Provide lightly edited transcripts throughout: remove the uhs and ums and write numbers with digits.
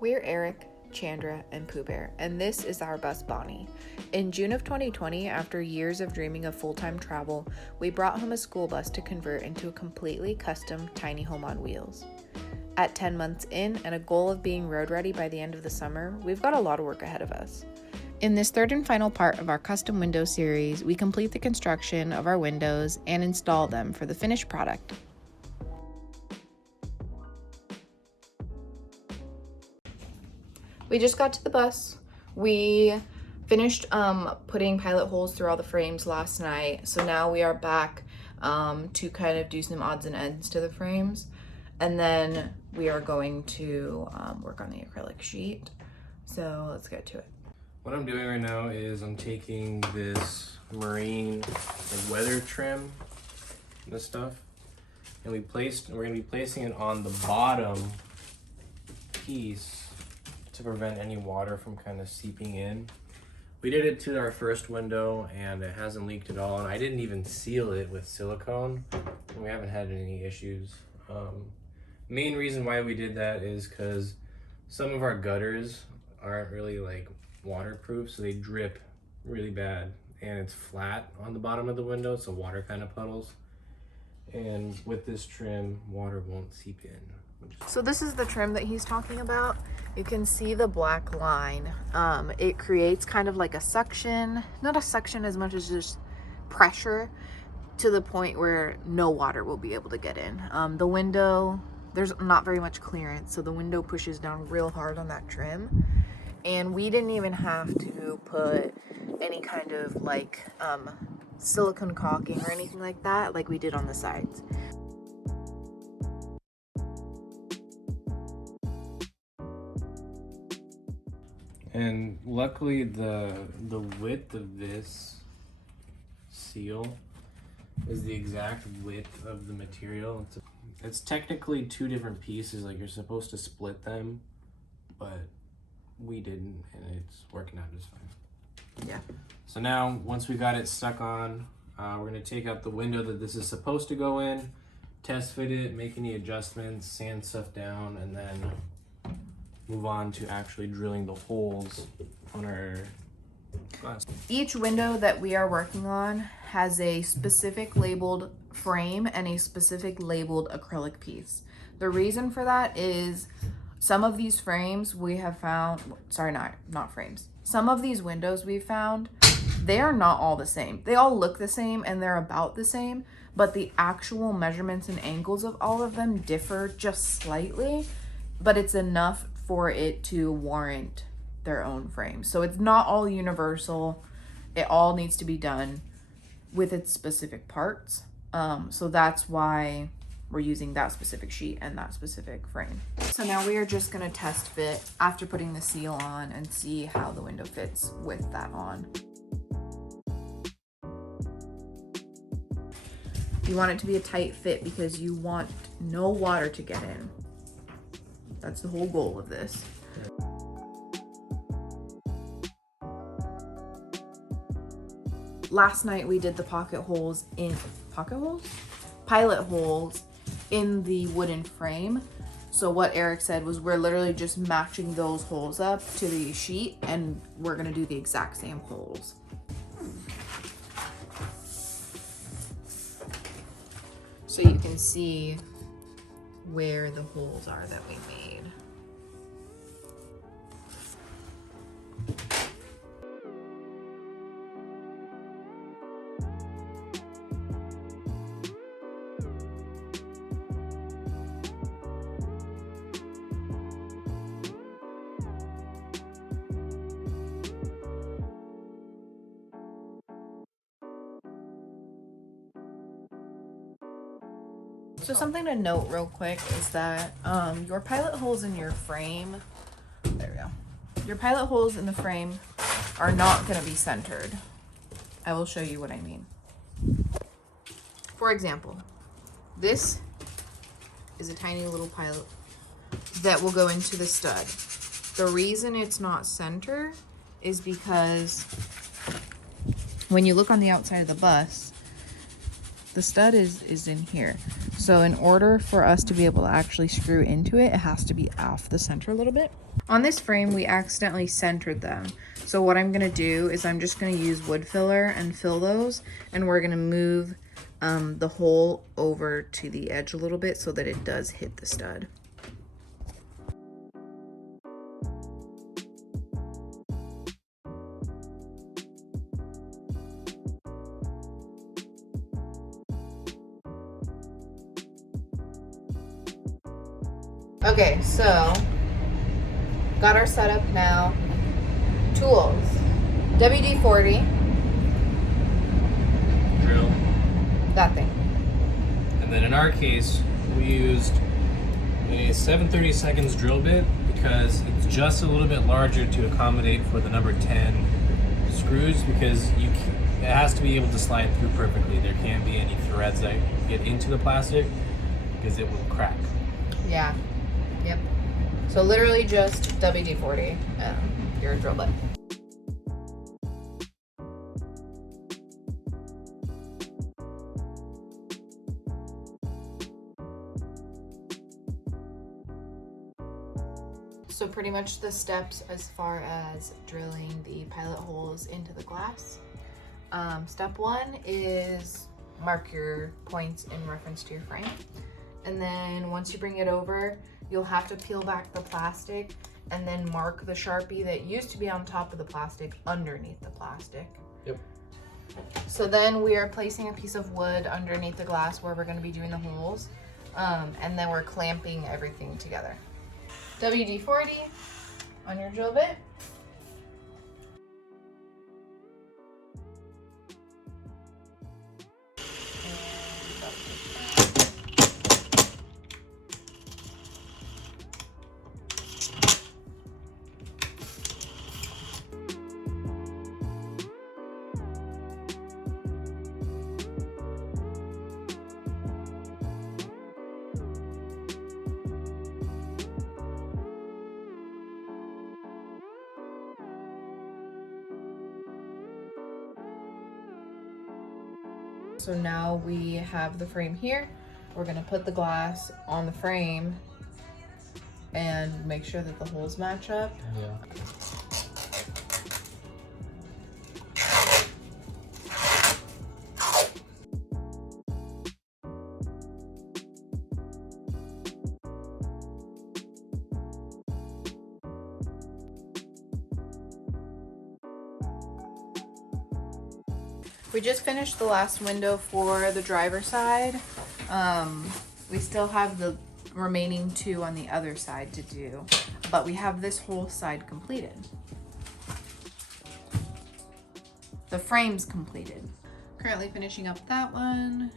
We're Eric, Chandra, and Pooh Bear, and this is our bus Bonnie. In June of 2020, after years of dreaming of full-time travel, we brought home a school bus to convert into a completely custom tiny home on wheels. At 10 months in and a goal of being road ready by the end of the summer, we've got a lot of work ahead of us. In this third and final part of our custom window series, we complete the construction of our windows and install them for the finished product. We just got to the bus. We finished putting pilot holes through all the frames last night. So now we are back to kind of do some odds and ends to the frames. And then we are going to work on the acrylic sheet. So let's get to it. What I'm doing right now is I'm taking this marine weather trim, this stuff, and we're gonna be placing it on the bottom piece to prevent any water from kind of seeping in. We did it to our first window and it hasn't leaked at all, and I didn't even seal it with silicone, and we haven't had any issues. Main reason why we did that is because some of our gutters aren't really like waterproof, so they drip really bad, and it's flat on the bottom of the window, so water kind of puddles. And with this trim, water won't seep in. So this is the trim that he's talking about. You can see the black line. It creates kind of like a suction, not a suction as much as just pressure to the point where no water will be able to get in. The window, there's not very much clearance, so the window pushes down real hard on that trim. And we didn't even have to put any kind of like silicone caulking or anything like that like we did on the sides. And luckily the width of this seal is the exact width of the material. It's technically two different pieces, like you're supposed to split them, but we didn't, and it's working out just fine. Yeah. So now, once we got it stuck on, we're gonna take out the window that this is supposed to go in, test fit it, make any adjustments, sand stuff down, and then move on to actually drilling the holes on our glass. Each window that we are working on has a specific labeled frame and a specific labeled acrylic piece. The reason for that is some of these frames we have found, sorry, not frames. Some of these windows we've found, they are not all the same. They all look the same and they're about the same, but the actual measurements and angles of all of them differ just slightly, but it's enough for it to warrant their own frame. So it's not all universal. It all needs to be done with its specific parts. So that's why we're using that specific sheet and that specific frame. So now we are just gonna test fit after putting the seal on and see how the window fits with that on. You want it to be a tight fit because you want no water to get in. That's the whole goal of this. Last night we did the pilot holes in the wooden frame. So what Eric said was we're literally just matching those holes up to the sheet, and we're gonna do the exact same holes. So you can see where the holes are that we made. So something to note real quick is that your pilot holes in your frame, there we go. Your pilot holes in the frame are not gonna be centered. I will show you what I mean. For example, this is a tiny little pilot that will go into the stud. The reason it's not center is because when you look on the outside of the bus, the stud is in here. So in order for us to be able to actually screw into it, it has to be off the center a little bit. On this frame, we accidentally centered them. So what I'm gonna do is I'm just gonna use wood filler and fill those, and we're gonna move the hole over to the edge a little bit so that it does hit the stud. Okay, so got our setup now. Tools, WD-40, Drill. that thing. And then in our case, we used a 7/32 drill bit because it's just a little bit larger to accommodate for the number 10 screws, because it has to be able to slide through perfectly. There can't be any threads that get into the plastic because it will crack. Yeah, yep. So literally just WD-40, your drill bit. So pretty much the steps as far as drilling the pilot holes into the glass. Step 1 is mark your points in reference to your frame. And then once you bring it over, you'll have to peel back the plastic and then mark the Sharpie that used to be on top of the plastic underneath the plastic. Yep. So then we are placing a piece of wood underneath the glass where we're going to be doing the holes. And then we're clamping everything together. WD-40 on your drill bit. So now we have the frame here. We're gonna put the glass on the frame and make sure that the holes match up. Yeah. We just finished the last window for the driver's side. We still have the remaining 2 on the other side to do, but we have this whole side completed. The frame's completed. Currently finishing up that one.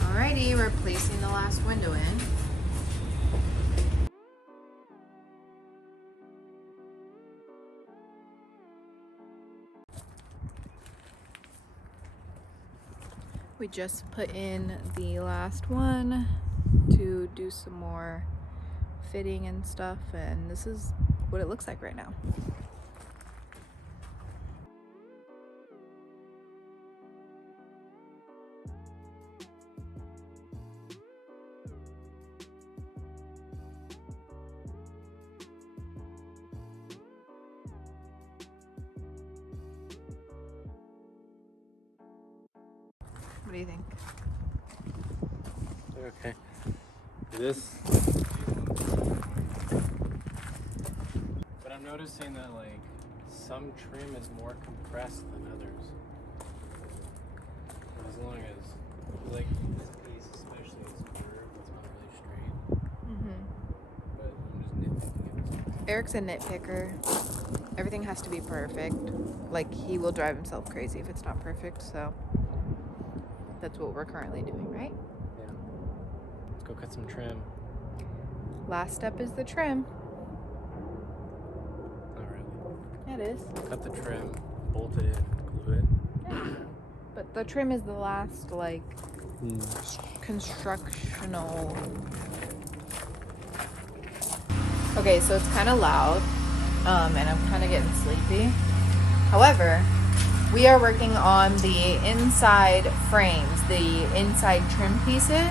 Alrighty, we're placing the last window in. We just put in the last one to do some more fitting and stuff, and this is what it looks like right now. What do you think? Okay. But I'm noticing that like some trim is more compressed than others. But as long as like this piece especially is curved, it's not really straight. But I'm just nitpicking it. Eric's a nitpicker. Everything has to be perfect. Like, he will drive himself crazy if it's not perfect, so that's what we're currently doing, right? Yeah. Let's go cut some trim. Last step is the trim. Not really. Yeah, it is. Cut the trim, bolt it in, glue it. Yeah. But the trim is the last, like, constructional. Okay, so it's kind of loud, and I'm kind of getting sleepy. However, we are working on the inside frames. the inside trim pieces.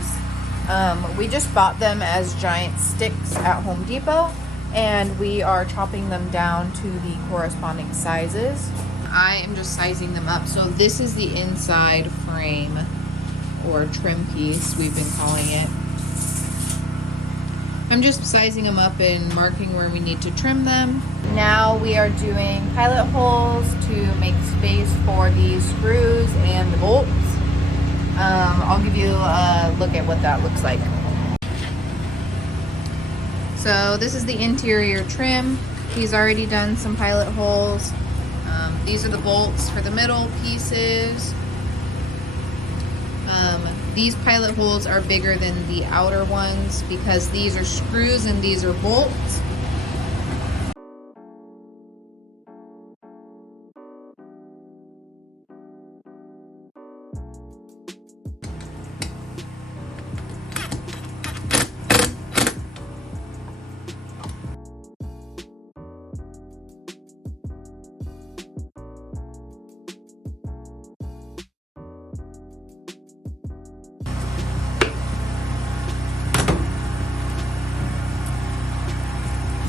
We just bought them as giant sticks at Home Depot, and we are chopping them down to the corresponding sizes. I am just sizing them up. So this is the inside frame, or trim piece we've been calling it. I'm just sizing them up and marking where we need to trim them. Now we are doing pilot holes to make space for the screws and the bolts. I'll give you a look at what that looks like. So this is the interior trim. He's already done some pilot holes. These are the bolts for the middle pieces. These pilot holes are bigger than the outer ones because these are screws and these are bolts.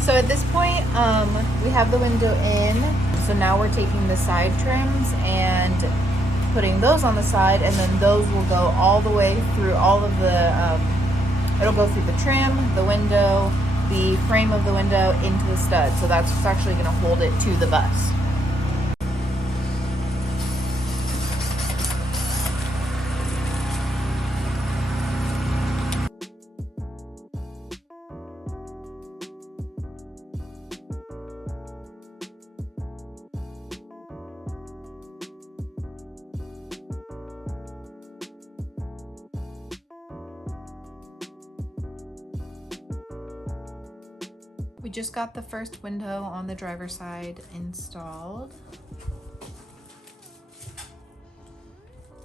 So at this point, we have the window in. So now we're taking the side trims and putting those on the side, and then those will go all the way through all of the, it'll go through the trim, the window, the frame of the window into the stud. So that's what's actually gonna hold it to the bus. We just got the first window on the driver's side installed.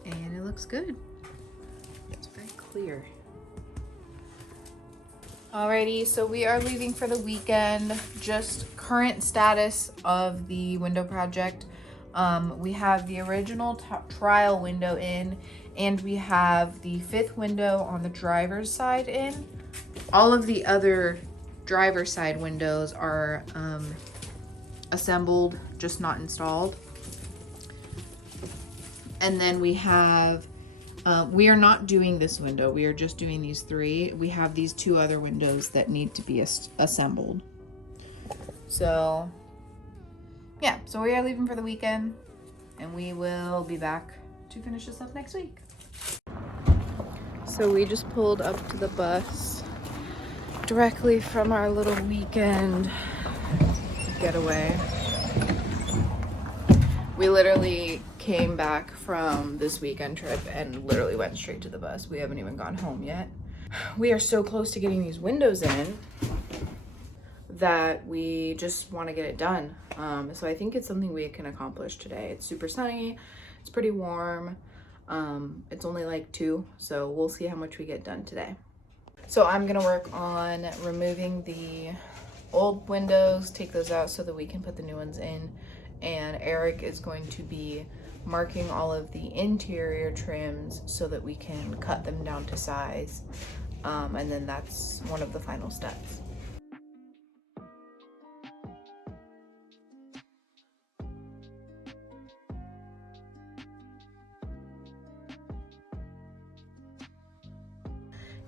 And it looks good. It's very clear. Alrighty, so we are leaving for the weekend. Just current status of the window project. We have the original trial window in, and we have the 5th window on the driver's side in. All of the other driver's side windows are assembled, just not installed. And then we have, we are not doing this window. We are just doing these 3. We have these 2 other windows that need to be assembled. So yeah, so we are leaving for the weekend, and we will be back to finish this up next week. So we just pulled up to the bus directly from our little weekend getaway. We literally came back from this weekend trip and literally went straight to the bus. We haven't even gone home yet. We are so close to getting these windows in that we just want to get it done. So I think it's something we can accomplish today. It's super sunny, it's pretty warm. It's only like 2, so we'll see how much we get done today. So I'm gonna work on removing the old windows, take those out so that we can put the new ones in. And Eric is going to be marking all of the interior trims so that we can cut them down to size. And then that's one of the final steps.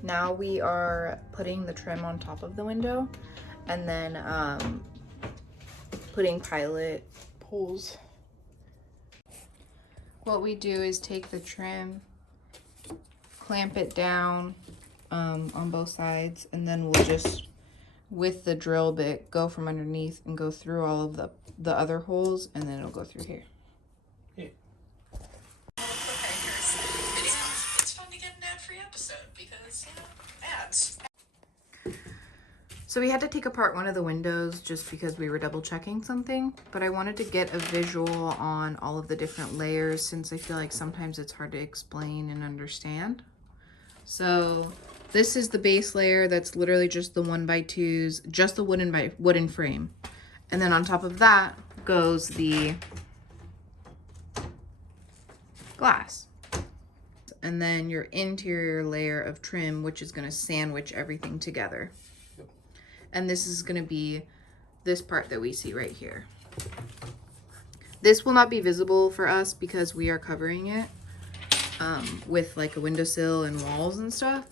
Now we are putting the trim on top of the window, and then putting pilot holes. What we do is take the trim, clamp it down on both sides, and then we'll just, with the drill bit, go from underneath and go through all of the other holes, and then it'll go through here. It's fun to get an ad-free episode because, you know, ads. So we had to take apart one of the windows just because we were double checking something, but I wanted to get a visual on all of the different layers since I feel like sometimes it's hard to explain and understand. So this is the base layer that's literally just the 1x2s, just the wooden frame. And then on top of that goes the glass. and then your interior layer of trim, which is gonna sandwich everything together. And this is gonna be this part that we see right here. This will not be visible for us because we are covering it with like a windowsill and walls and stuff.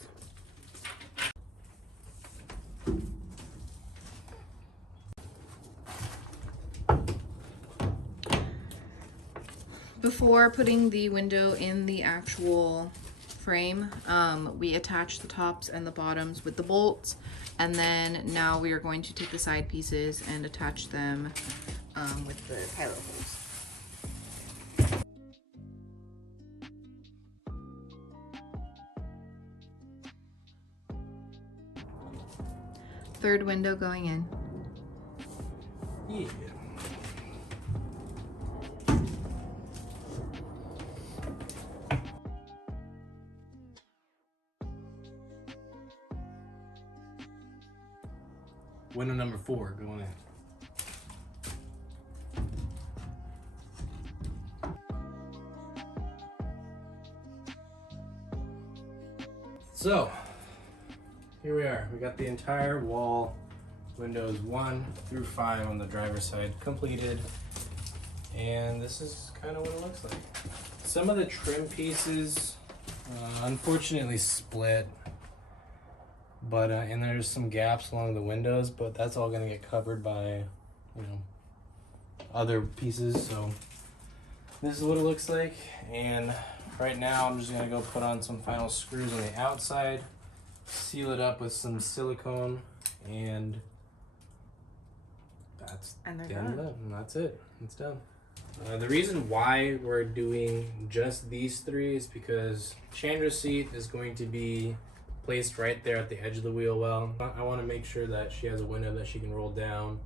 Before putting the window in the actual frame, we attach the tops and the bottoms with the bolts, and then now we are going to take the side pieces and attach them with the pilot holes. Third window going in. Yeah. Window number 4 going in. So, here we are. We got the entire wall, windows 1 through 5 on the driver's side completed. And this is kind of what it looks like. Some of the trim pieces unfortunately split. But and there's some gaps along the windows, but that's all gonna get covered by, other pieces. So this is what it looks like. And right now I'm just gonna go put on some final screws on the outside, seal it up with some silicone, and that's the end of it. And that's it. It's done. The reason why we're doing just these 3 is because Chandra's seat is going to be placed right there at the edge of the wheel well. I want to make sure that she has a window that she can roll down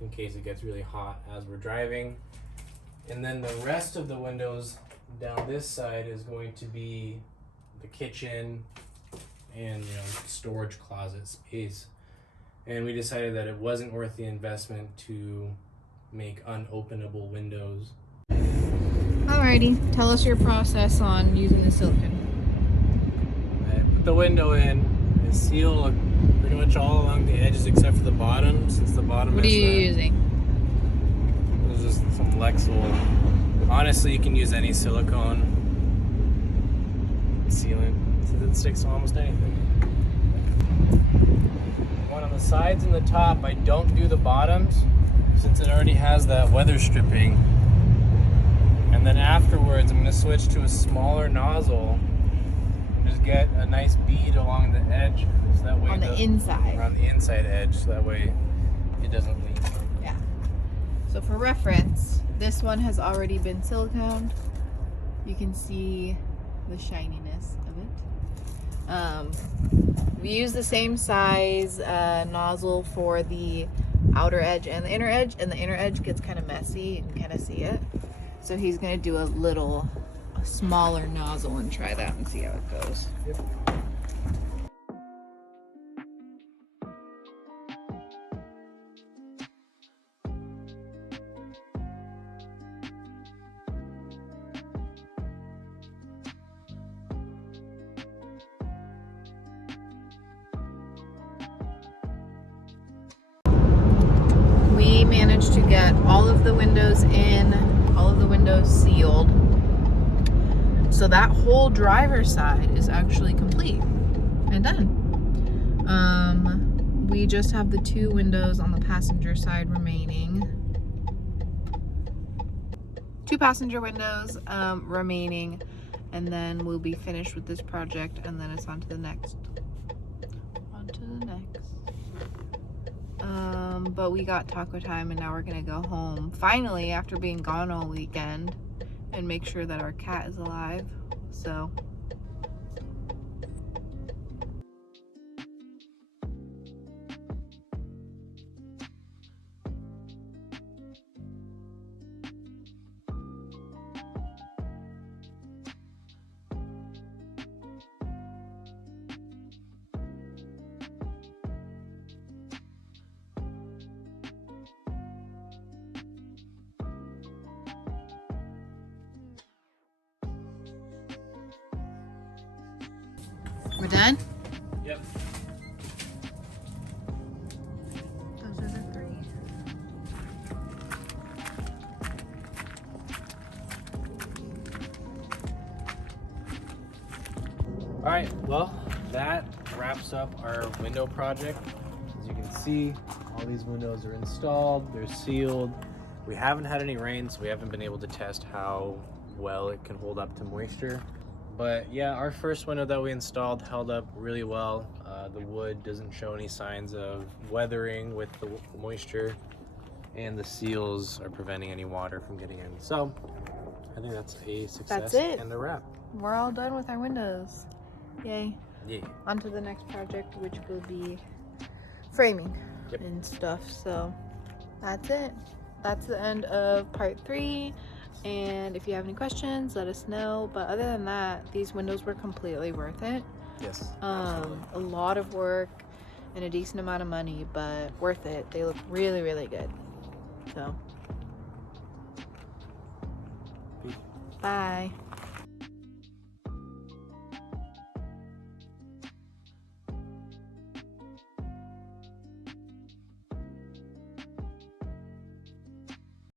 in case it gets really hot as we're driving. And then the rest of the windows down this side is going to be the kitchen and storage closet space. And we decided that it wasn't worth the investment to make unopenable windows. Alrighty, tell us your process on using the silicone. I put the window in and seal pretty much all along the edges except for the bottom, since the bottom What are you using? This is just some Lexol. Honestly, you can use any silicone sealant since it sticks to almost anything. One on the sides and the top, I don't do the bottoms since it already has that weather stripping. And then afterwards, I'm going to switch to a smaller nozzle. Just get a nice bead along the edge, so that way On the inside. on the inside edge, so that way it doesn't leak. Yeah. So for reference, this one has already been siliconed. You can see the shininess of it. We use the same size nozzle for the outer edge and the inner edge, and the inner edge gets kind of messy. You can kind of see it. So he's going to do a smaller nozzle and try that and see how it goes. Yep. We managed to get all of the windows in, all of the windows sealed. So that whole driver's side is actually complete and done. We just have the 2 windows on the passenger side remaining. 2 passenger windows remaining, and then we'll be finished with this project, and then it's on to the next. But we got taco time, and now we're gonna go home finally after being gone all weekend and make sure that our cat is alive. So We're done? Yep. Those are the 3. All right, well, that wraps up our window project. As you can see, all these windows are installed, they're sealed. We haven't had any rain, so we haven't been able to test how well it can hold up to moisture. But yeah, our first window that we installed held up really well. The wood doesn't show any signs of weathering with the moisture, and the seals are preventing any water from getting in. So I think that's a success. That's it. And a wrap. We're all done with our windows. Yay. Yeah. On to the next project, which will be framing and stuff. So that's it. That's the end of part 3. And if you have any questions, let us know. But other than that, these windows were completely worth it. Yes. A lot of work and a decent amount of money, but worth it. They look really, really good. So, bye.